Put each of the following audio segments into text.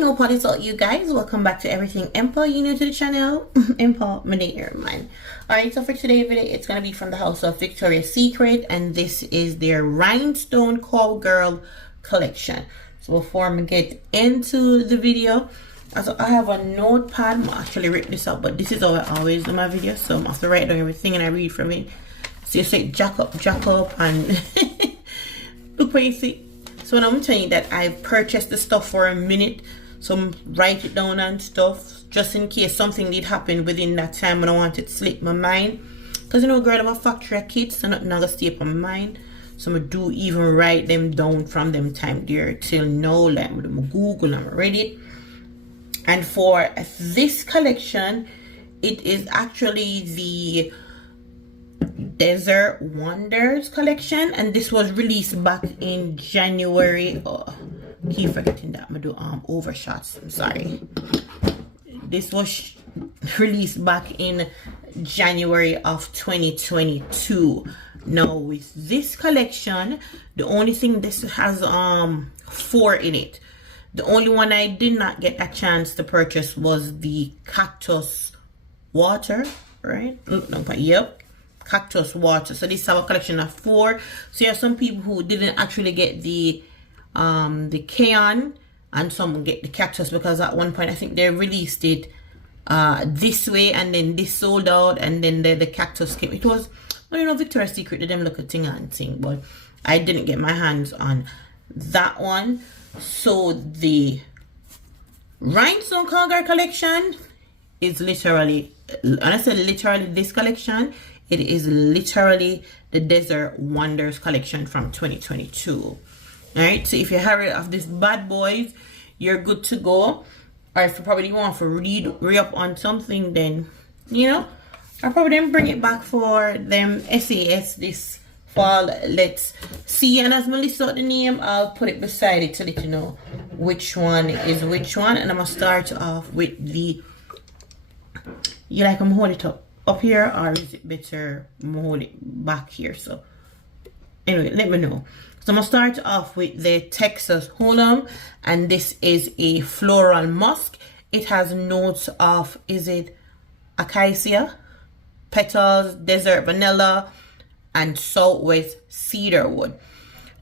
know what is up, you guys. Welcome back to Everything Empo. You new to the channel? Empo, my name, man. Alright, so for today's video, it's gonna be from the house of Victoria's Secret, and this is their Rhinestone Cowgirl collection. So before I get into the video, also I have a notepad. I'm actually write this up, but this is how I always do my videos, so I'm have to write down everything and I read from it. So you say jack up, and look what you see. So when I'm telling you that I've purchased the stuff for a minute, so I'm write it down and stuff, just in case something did happen within that time when I want it to slip my mind. Because you know, girl, I'm a factory of kids, so nothing gonna stay up on my mind. So I do even write them down from them time there till now, like with Google and Reddit. And for this collection, it is actually the Desert Wonders collection, and this was released back in January. Oh, keep forgetting that I do overshots. I'm sorry. This was released back in January of 2022. Now with this collection, the only thing, this has 4 in it. The only one I did not get a chance to purchase was the Cactus water, right? Yep. Cactus water. So this is our collection of 4. So you have some people who didn't actually get the Kaon, and some get the Cactus, because at one point I think they released it this way, and then this sold out, and then the Cactus came. It was, well, you know, Victoria's Secret, them look a thing and thing, but I didn't get my hands on that one. So the Rhinestone Cowgirl collection is literally, and I said literally, this collection, it is literally the Desert Wonders collection from 2022. Alright, so if you hurry off this bad boys, you're good to go. Or if you probably want to re up on something, then, you know, I'll probably then bring it back for them SAS this fall. Let's see. And as Melissa out the name, I'll put it beside it to let you know which one is which one. And I'm going to start off with the, you like I'm hold it up here, or is it better hold it back here? So anyway, let me know. So I'm gonna start off with the Texas Hold'em, and this is a floral musk. It has notes of, is it acacia, petals, desert vanilla, and southwest cedar wood.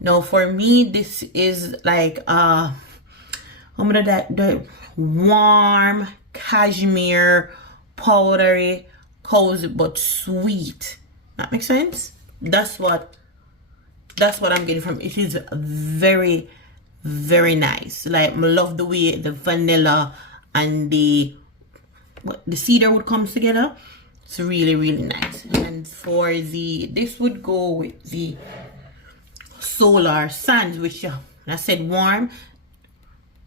Now for me, this is like I'm gonna the warm cashmere, powdery, cozy but sweet. That makes sense? That's what I'm getting from it. It is very, very nice. Like, I love the way the vanilla and the cedar wood comes together. It's really, really nice. And for this would go with the Solar Sands, which I said warm,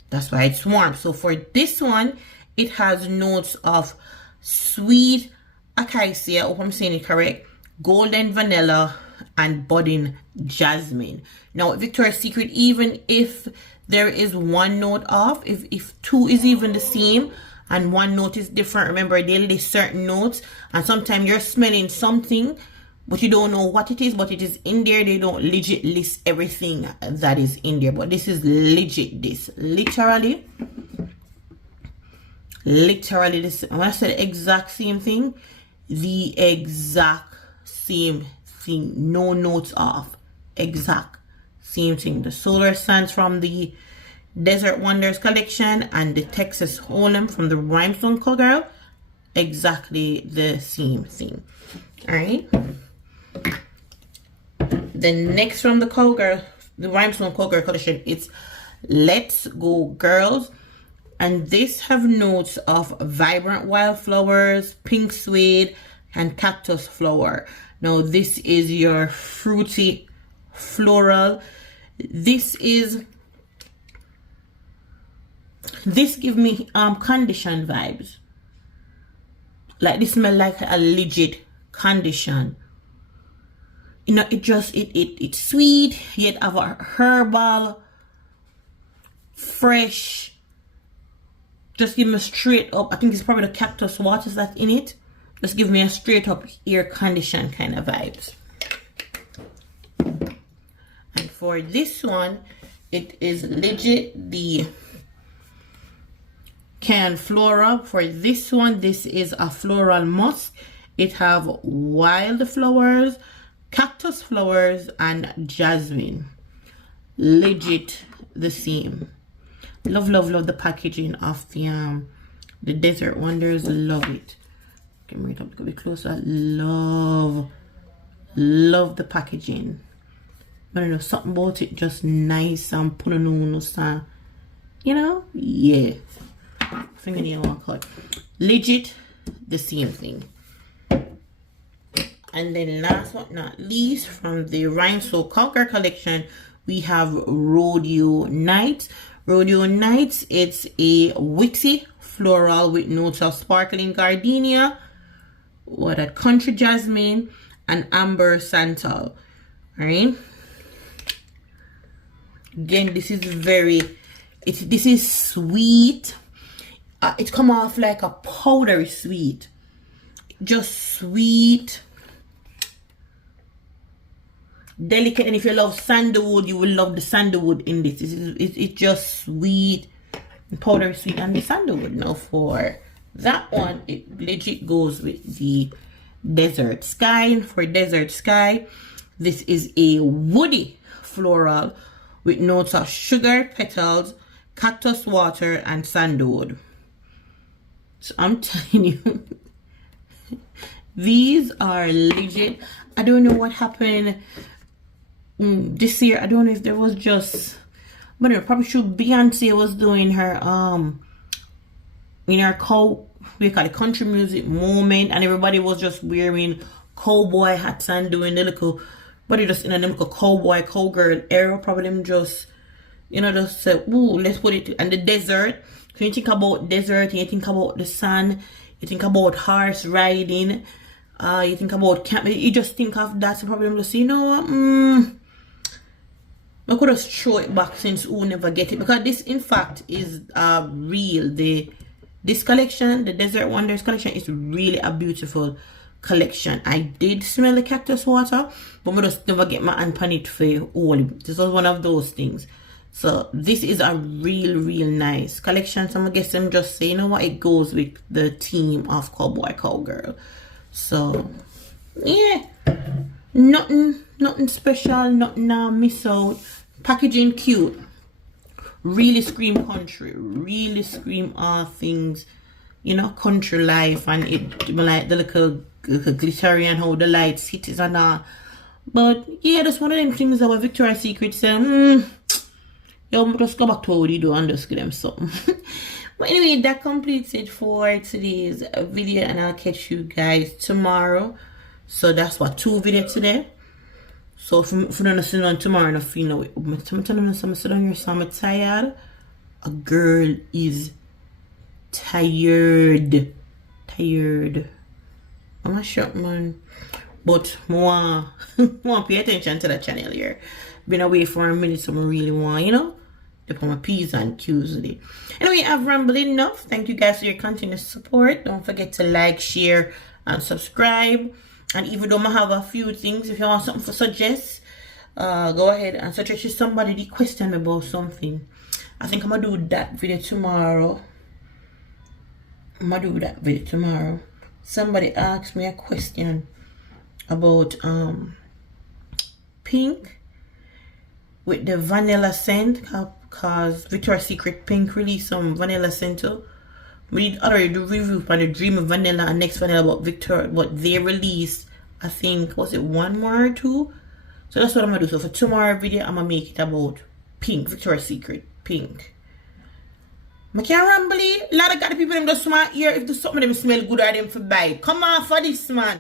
that's why it's warm. So for this one, it has notes of sweet acacia, I hope I'm saying it correct, golden vanilla, and budding jasmine. Now Victoria's Secret, even if there is one note off, if 2 is even the same and one note is different, remember they list certain notes, and sometimes you're smelling something but you don't know what it is, but it is in there. They don't legit list everything that is in there, but this is legit. This literally this, when I said exact same thing, the exact same thing, no notes off, exact same thing. The Solar Sands from the Desert Wonders collection and the Texas Hold'em from the Rhinestone Cowgirl, exactly the same thing. All right, the next from the Cowgirl, the Rhinestone Cowgirl collection, it's Let's Go Girls, and this have notes of vibrant wildflowers, pink suede, and cactus flower. Now this is your fruity floral. This give me condition vibes. Like, this smell like a legit condition. You know, it's sweet, yet have a herbal, fresh. Just give me straight up, I think it's probably the cactus waters that's in it. Just give me a straight up air condition kind of vibes. And for this one, it is legit the can Flora. For this one, this is a floral musk. It have wild flowers, cactus flowers, and jasmine. Legit the same. Love, love, love the packaging of the Desert Wonders. Love it. Can bring it up a little bit closer. Love the packaging. I don't know, something about it just nice and punanunu, you know? Yeah. Fingernail one cut. Legit the same thing. And then last but not least, from the Rhinestones Cowgirl collection, we have Rodeo Nights. Rodeo Nights, it's a wixy floral with notes of sparkling gardenia, what a country jasmine, and amber santal. Alright. Again, this is this is sweet. It come off like a powdery sweet. Just sweet. Delicate, and if you love sandalwood, you will love the sandalwood in this. It's just sweet, powdery sweet, and the sandalwood. Now for that one, it legit goes with the Desert Sky. For Desert Sky, this is a woody floral with notes of sugar, petals, cactus water, and sandalwood. So I'm telling you, these are legit. I don't know what happened this year. I don't know if there was just, but I probably should. Beyonce was doing her in her we call it country music moment, and everybody was just wearing cowboy hats and doing the little, but it just in a little cowboy cowgirl era. Probably them just, you know, just say, ooh, let's put it. And the desert, when you think about desert, you think about the sun, you think about horse riding, you think about camp, you just think of that. So probably just, you know what, I could just throw it back since we'll never get it, because this in fact is real. This collection, the Desert Wonders collection, is really a beautiful collection. I did smell the cactus water, but I just never get my hand on it for all. This was one of those things. So this is a real nice collection. So I'm gonna guess them just say, you know what, it goes with the theme of Cowboy Cowgirl. So yeah, nothing special, nothing miss out. Packaging cute, really scream country, really scream all things, you know, country life, and it like the little glittery and how the lights hit it and all. But yeah, that's one of them things that Victoria's Secret say, yo, just go back to what you do and just give them something. But anyway, that completes it for today's video, and I'll catch you guys tomorrow. So that's what, 2 videos today. So if you don't sit down tomorrow and I feel no way, I'm telling you, I'm sitting here, so I'm tired. A girl is tired. I'm a short man, but more pay attention to the channel here. Been away for a minute, so I really want, you know, to put my P's and Q's with it. Anyway, I've rambled enough. Thank you guys for your continuous support. Don't forget to like, share, and subscribe. And even though I have a few things, if you want something to suggest, go ahead and suggest somebody to question me about something. I think I'm gonna do that video tomorrow. Somebody asked me a question about pink with the vanilla scent, cause Victoria's Secret pink released some vanilla scent too. We already do review on the Dream of Vanilla and Next Vanilla about Victoria, what they released. I think, was it 1 more or 2? So that's what I'm gonna do. So for tomorrow video, I'm gonna make it about pink, Victoria's Secret pink. I can't ramble. A lot of people them just smart here. If there's something them smell good, or them for buy. Come on for this, man.